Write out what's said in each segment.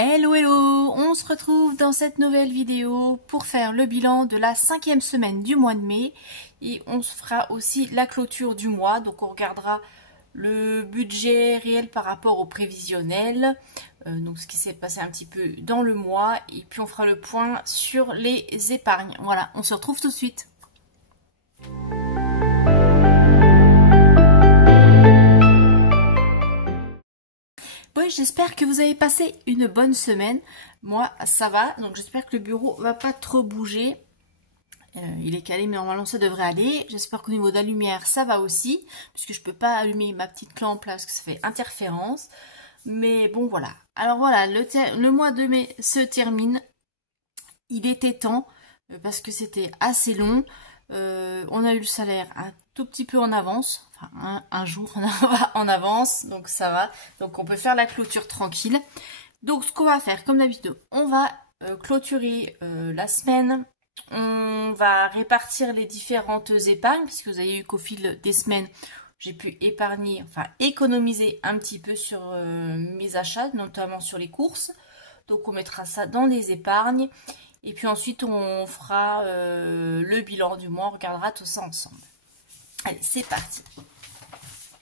Hello hello, on se retrouve dans cette nouvelle vidéo pour faire le bilan de la 5e semaine du mois de mai et on se fera aussi la clôture du mois, donc on regardera le budget réel par rapport au prévisionnel, donc ce qui s'est passé un petit peu dans le mois et puis on fera le point sur les épargnes. Voilà, on se retrouve tout de suite. Oui, j'espère que vous avez passé une bonne semaine. Moi, ça va. Donc, j'espère que le bureau va pas trop bouger. Il est calé, mais normalement, ça devrait aller. J'espère qu'au niveau de la lumière, ça va aussi. Puisque je peux pas allumer ma petite lampe là, parce que ça fait interférence. Mais bon, voilà. Alors voilà, le mois de mai se termine. Il était temps, parce que c'était assez long. On a eu le salaire un tout petit peu en avance. Enfin, un jour en avance, donc ça va. Donc on peut faire la clôture tranquille. Donc ce qu'on va faire, comme d'habitude, on va clôturer la semaine. On va répartir les différentes épargnes, puisque vous avez eu qu'au fil des semaines, j'ai pu épargner, enfin économiser un petit peu sur mes achats, notamment sur les courses. Donc on mettra ça dans les épargnes. Et puis ensuite, on fera le bilan du mois, on regardera tout ça ensemble. Allez, c'est parti.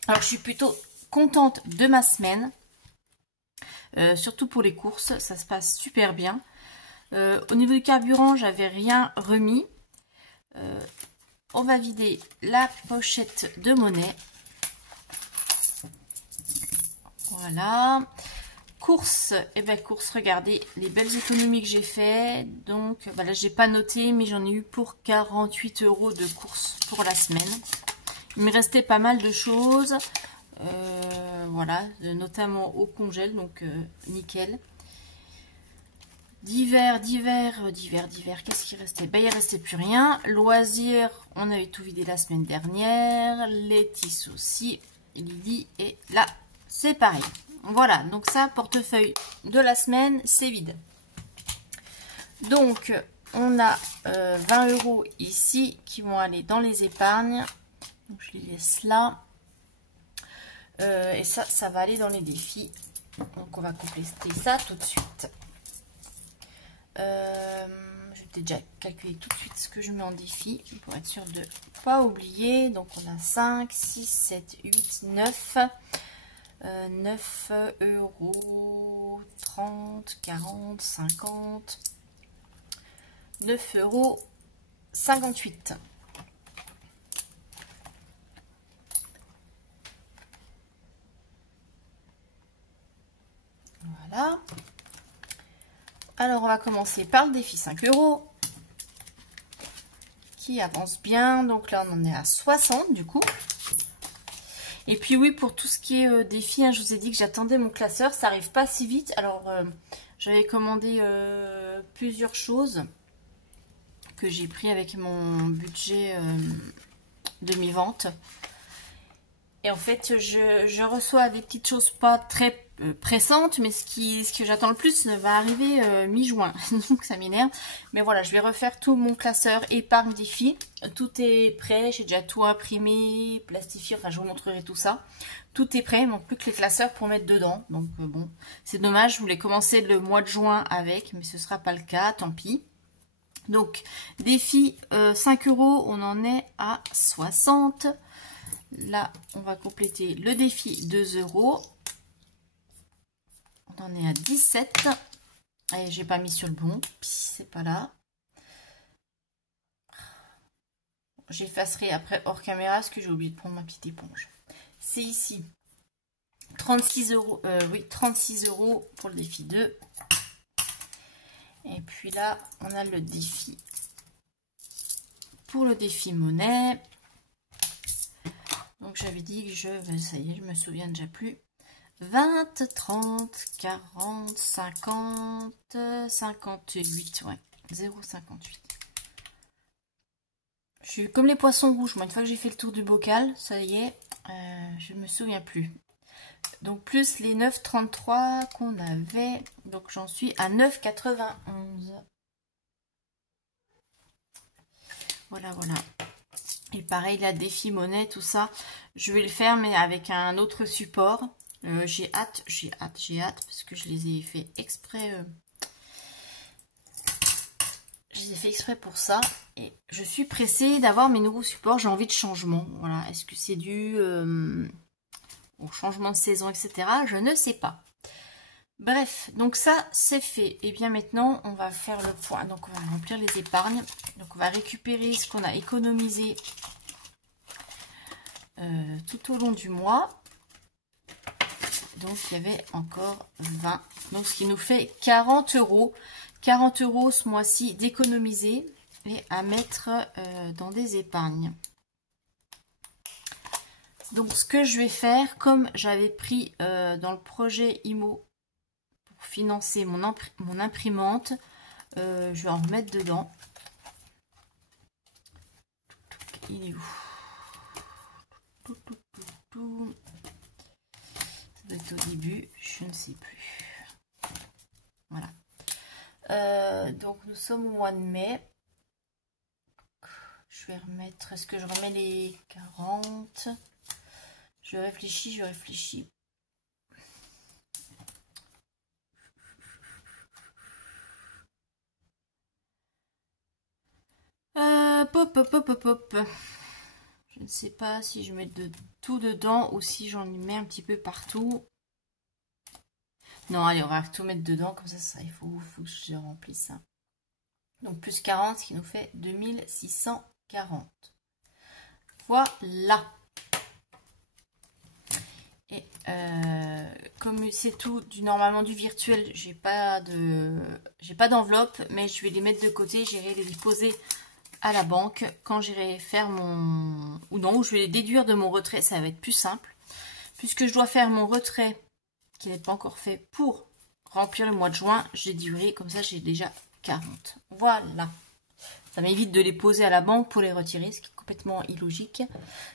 Alors, je suis plutôt contente de ma semaine, surtout pour les courses, ça se passe super bien. Au niveau du carburant, j'avais rien remis. On va vider la pochette de monnaie. Voilà. Courses, et bien courses, regardez les belles économies que j'ai fait. Donc, là, j'ai pas noté, mais j'en ai eu pour 48 € de courses pour la semaine. Il me restait pas mal de choses, voilà, notamment au congèle, donc nickel. Divers, qu'est-ce qui restait? Ben, il restait plus rien. Loisirs, on avait tout vidé la semaine dernière. Laetitia aussi, Lily, et là, c'est pareil. Voilà, donc ça, portefeuille de la semaine, c'est vide. Donc, on a 20 € ici qui vont aller dans les épargnes. Donc, je les laisse là. Et ça va aller dans les défis. Donc, on va compléter ça tout de suite. Je vais déjà calculer tout de suite ce que je mets en défi pour être sûr de ne pas oublier. Donc, on a 5, 6, 7, 8, 9. 9 €, 30, 40, 50, 9 € 58. Voilà. Alors, on va commencer par le défi 5 € qui avance bien. Donc là, on en est à 60 du coup. Et puis oui, pour tout ce qui est défi, hein, je vous ai dit que j'attendais mon classeur. Ça arrive pas si vite. Alors, j'avais commandé plusieurs choses que j'ai pris avec mon budget demi-vente. Et en fait, je reçois des petites choses pas très pressantes, mais ce que j'attends le plus va arriver mi-juin. Donc ça m'énerve. Mais voilà, je vais refaire tout mon classeur épargne défi. Tout est prêt, j'ai déjà tout imprimé, plastifié, enfin je vous montrerai tout ça. Tout est prêt, il manque plus que les classeurs pour mettre dedans. Donc bon, c'est dommage, je voulais commencer le mois de juin avec, mais ce sera pas le cas, tant pis. Donc, défi 5 €, on en est à 60. Là, on va compléter le défi 2 €. On en est à 17. Et j'ai pas mis sur le bon, c'est pas là. J'effacerai après hors caméra parce que j'ai oublié de prendre ma petite éponge. C'est ici. 36 €, oui, 36 € pour le défi 2. Et puis là, on a le défi. Pour le défi monnaie. Donc j'avais dit que ça y est, je me souviens déjà plus. 20, 30, 40, 50, 58, ouais, 0,58. Je suis comme les poissons rouges, moi une fois que j'ai fait le tour du bocal, ça y est, je me souviens plus. Donc plus les 9,33 qu'on avait, donc j'en suis à 9,91. Voilà, voilà. Et pareil, la défi monnaie, tout ça, je vais le faire, mais avec un autre support. J'ai hâte, parce que je les ai fait exprès. Je les ai fait exprès pour ça. Et je suis pressée d'avoir mes nouveaux supports. J'ai envie de changement. Voilà. Est-ce que c'est dû au changement de saison, etc. Je ne sais pas. Bref, donc ça, c'est fait. Et bien maintenant, on va faire le point. Donc, on va remplir les épargnes. Donc, on va récupérer ce qu'on a économisé tout au long du mois. Donc, il y avait encore 20. Donc, ce qui nous fait 40 €. 40 € ce mois-ci d'économiser et à mettre dans des épargnes. Donc, ce que je vais faire, comme j'avais pris dans le projet IMO pour financer mon imprimante, je vais en remettre dedans. Il est où? Ça doit être au début, je ne sais plus. Voilà. Donc, nous sommes au mois de mai. Je vais remettre... Est-ce que je remets les 40? Je réfléchis. Pop. Je ne sais pas si je mets tout dedans ou si j'en mets un petit peu partout. Non, allez, on va tout mettre dedans, comme ça il faut que je remplisse ça. Donc, plus 40, ce qui nous fait 2640. Voilà. Et comme c'est tout normalement du virtuel, j'ai pas d'enveloppe, mais je vais les mettre de côté, j'irai les déposer à la banque quand j'irai faire mon... Ou non, je vais les déduire de mon retrait, ça va être plus simple. Puisque je dois faire mon retrait, qui n'est pas encore fait, pour remplir le mois de juin, j'ai déduiré, comme ça j'ai déjà 40. Voilà. Ça m'évite de les poser à la banque pour les retirer, ce qui est complètement illogique.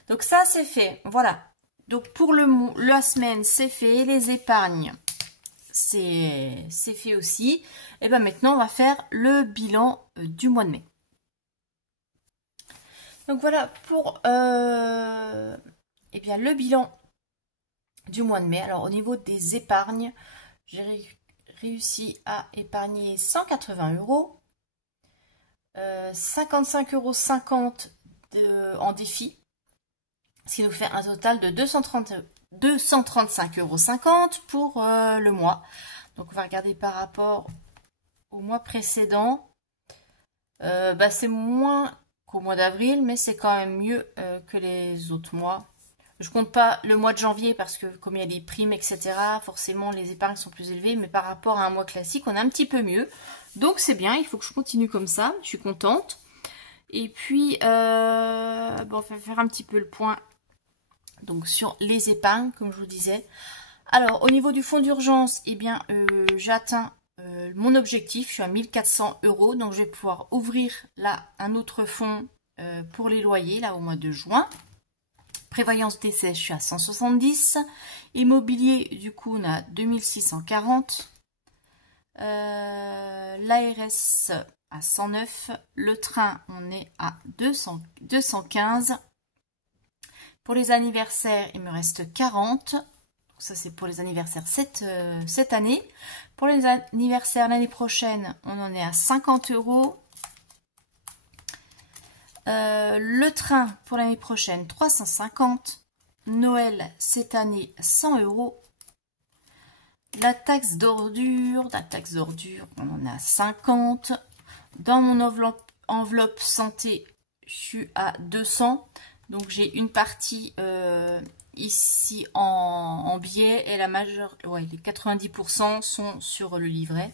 Donc ça, c'est fait. Voilà. Donc pour la semaine, c'est fait. Les épargnes, c'est fait aussi. Et bien maintenant, on va faire le bilan du mois de mai. Donc voilà pour eh bien, le bilan du mois de mai. Alors au niveau des épargnes, j'ai réussi à épargner 180 €. 55,50 € en défi. Ce qui nous fait un total de 235,50 € pour le mois. Donc on va regarder par rapport au mois précédent. C'est moins qu'au mois d'avril, mais c'est quand même mieux que les autres mois. Je compte pas le mois de janvier parce que comme il y a des primes, etc., forcément les épargnes sont plus élevées. Mais par rapport à un mois classique, on est un petit peu mieux. Donc c'est bien, il faut que je continue comme ça. Je suis contente. Et puis, on va faire un petit peu le point donc sur les épargnes, comme je vous disais. Alors, au niveau du fonds d'urgence, eh bien, j'ai atteint mon objectif. Je suis à 1400 €. Donc, je vais pouvoir ouvrir là un autre fonds pour les loyers, là, au mois de juin. Prévoyance décès, je suis à 170. Immobilier, du coup, on a 2640. L'ARS à 109. Le train, on est à 215. Pour les anniversaires, il me reste 40. Ça, c'est pour les anniversaires cette année. Pour les anniversaires l'année prochaine, on en est à 50 €. Le train pour l'année prochaine, 350. Noël cette année, 100 €. La taxe d'ordure, on en a 50. Dans mon enveloppe santé, je suis à 200. Donc j'ai une partie ici en billets et la majeure, ouais, les 90% sont sur le livret.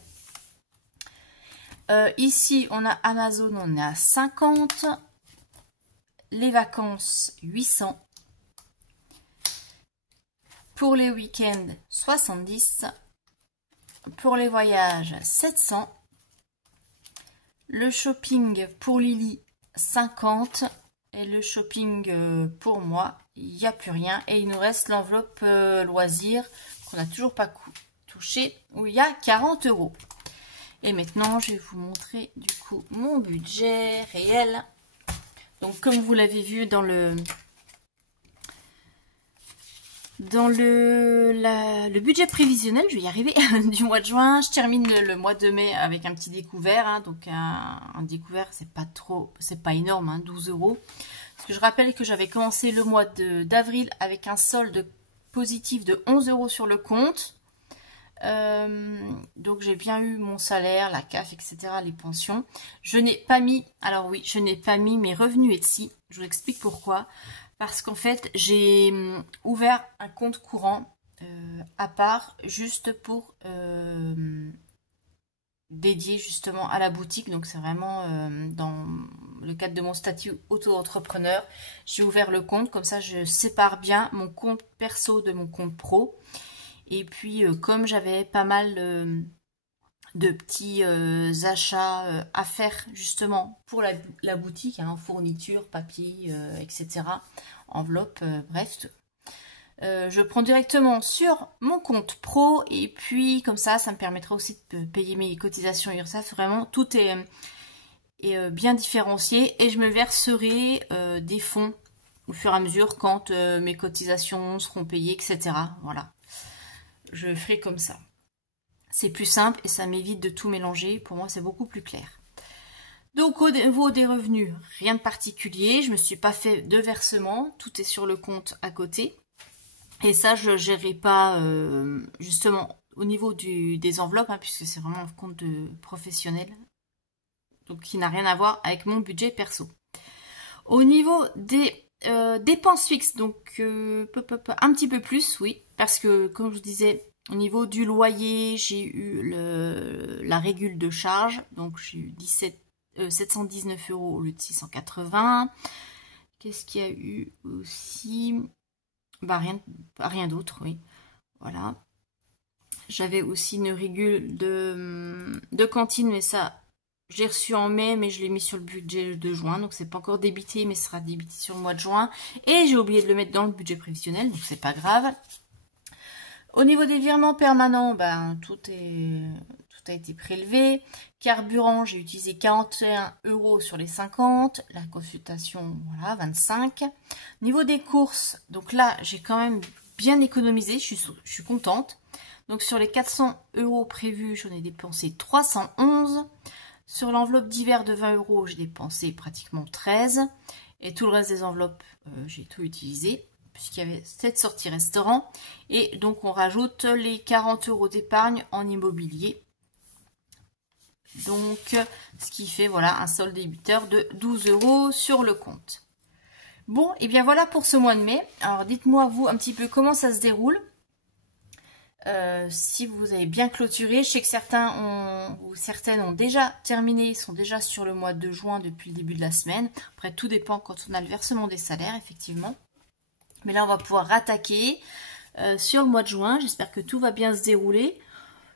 Ici, on a Amazon, on est à 50. Les vacances, 800. Pour les week-ends, 70. Pour les voyages, 700. Le shopping pour Lily, 50. Et le shopping pour moi, il n'y a plus rien. Et il nous reste l'enveloppe loisirs qu'on n'a toujours pas touché, où il y a 40 €. Et maintenant, je vais vous montrer du coup mon budget réel. Donc, comme vous l'avez vu dans le Dans le budget prévisionnel, je vais y arriver, du mois de juin. Je termine le mois de mai avec un petit découvert. Hein, donc un découvert, c'est pas énorme, hein, 12 €. Parce que je rappelle que j'avais commencé le mois d'avril avec un solde positif de 11 € sur le compte. Donc j'ai bien eu mon salaire, la CAF, etc., les pensions. Je n'ai pas mis, alors oui, je n'ai pas mis mes revenus Etsy. Je vous explique pourquoi. Parce qu'en fait, j'ai ouvert un compte courant à part, juste pour dédié justement à la boutique. Donc c'est vraiment dans le cadre de mon statut auto-entrepreneur. J'ai ouvert le compte, comme ça je sépare bien mon compte perso de mon compte pro. Et puis comme j'avais pas mal de petits achats à faire justement pour la boutique, hein, fourniture, papier, etc., enveloppe, bref. Je prends directement sur mon compte pro et puis comme ça me permettra aussi de payer mes cotisations URSSAF. Vraiment, tout est bien différencié et je me verserai des fonds au fur et à mesure quand mes cotisations seront payées, etc. Voilà, je ferai comme ça. C'est plus simple et ça m'évite de tout mélanger. Pour moi, c'est beaucoup plus clair. Donc, au niveau des revenus, rien de particulier. Je ne me suis pas fait de versement. Tout est sur le compte à côté. Et ça, je ne gérerai pas justement au niveau des enveloppes, hein, puisque c'est vraiment un compte professionnel. Donc, qui n'a rien à voir avec mon budget perso. Au niveau des dépenses fixes, donc un petit peu plus, oui. Parce que, comme je vous disais, au niveau du loyer, j'ai eu la régule de charge. Donc, j'ai eu 719 € au lieu de 680. Qu'est-ce qu'il y a eu aussi? Bah, rien d'autre, oui. Voilà. J'avais aussi une régule de cantine, mais ça, je l'ai reçu en mai, mais je l'ai mis sur le budget de juin. Donc, c'est pas encore débité, mais ce sera débité sur le mois de juin. Et j'ai oublié de le mettre dans le budget prévisionnel, donc c'est pas grave. Au niveau des virements permanents, ben, tout a été prélevé. Carburant, j'ai utilisé 41 € sur les 50. La consultation, voilà, 25. Au niveau des courses, donc là, j'ai quand même bien économisé. Je suis contente. Donc sur les 400 € prévus, j'en ai dépensé 311. Sur l'enveloppe d'hiver de 20 €, j'ai dépensé pratiquement 13. Et tout le reste des enveloppes, j'ai tout utilisé, puisqu'il y avait cette sortie restaurant. Et donc, on rajoute les 40 € d'épargne en immobilier. Donc, ce qui fait, voilà, un solde débiteur de 12 € sur le compte. Bon, et bien voilà pour ce mois de mai. Alors, dites-moi, vous, un petit peu comment ça se déroule. Si vous avez bien clôturé, je sais que certaines ont déjà terminé, sont déjà sur le mois de juin depuis le début de la semaine. Après, tout dépend quand on a le versement des salaires, effectivement. Mais là, on va pouvoir rattaquer sur le mois de juin. J'espère que tout va bien se dérouler.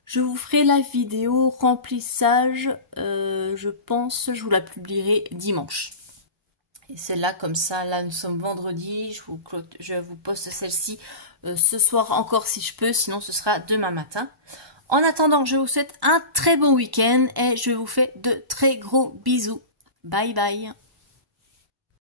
Je vous ferai la vidéo remplissage, je pense, je vous la publierai dimanche. Et celle-là, comme ça, là, nous sommes vendredi. Je vous poste celle-ci ce soir encore si je peux, sinon ce sera demain matin. En attendant, je vous souhaite un très bon week-end et je vous fais de très gros bisous. Bye bye.